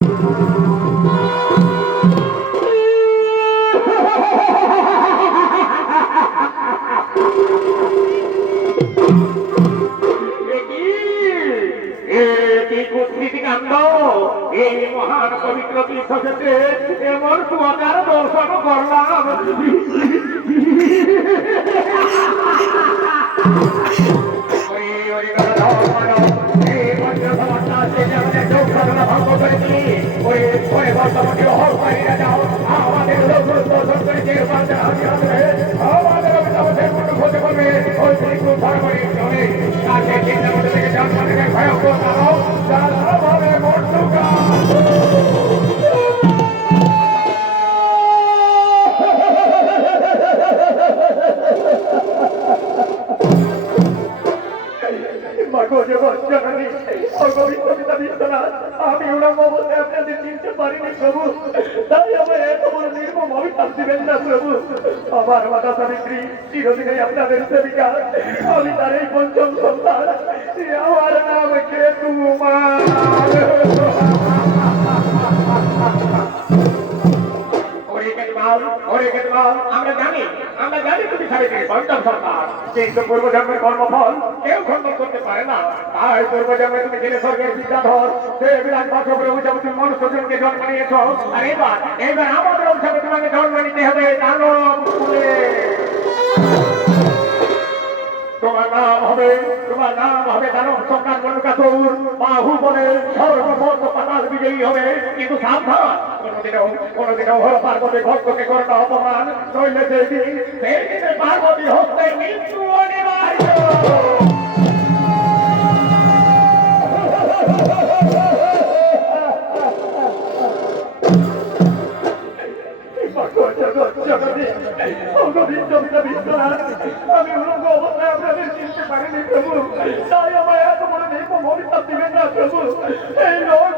এই মহান পবিত্র তীর্থক্ষেত্রে এমন কুয়াকার দর্শন করলাম। আমি ওরকম অবস্থায় আপনাদের চিনতে পারিনি প্রভু, তাই আমার এত বড় নির্মম অভিশাপ দিবেন না প্রভু। আমার মাতা সাবিত্রী চিরদিনে আপনাদের সেবিকা, আমি তার এই পঞ্চম সন্তান, আমার নাম কেতুমার। আমরা জানি তুমি সাবিত্রী পঞ্চম সন্তান, কিন্তু পূর্বজন্মের কর্মফল কেউ খণ্ডন করতে পারে না। তাই পূর্বজন্মে তুমি ছেলে স্বর্গের বিদ্যাধর, সে বিরাট বাসবের অভিশাপে তুমি মনুষ্যজনকে জন্ম নিয়েছ। আর এবার আমাদের অভিশাপে তোমাকে জন্ম নিতে হবে দানব কুলে। তোমার নাম হবে দানব সম্রাট মনুকাসুর। বাহু বলে সর্বমর্ত পাতাল বিজয়ী হবে, কিন্তু সাবধান, কোনদিনও হল পার্বতী ভক্তকে করে না অপমান, নইলে সেই দিনে পার্বতী হস্তে মৃত্যু অনিবার্য। আমি উলঙ্গ অবস্থায় আপনাদের চিনতে পারিনি প্রভু, তাই আমায় এত বড় নির্মম অভিশাপ দিবেন না প্রভু। এই নয়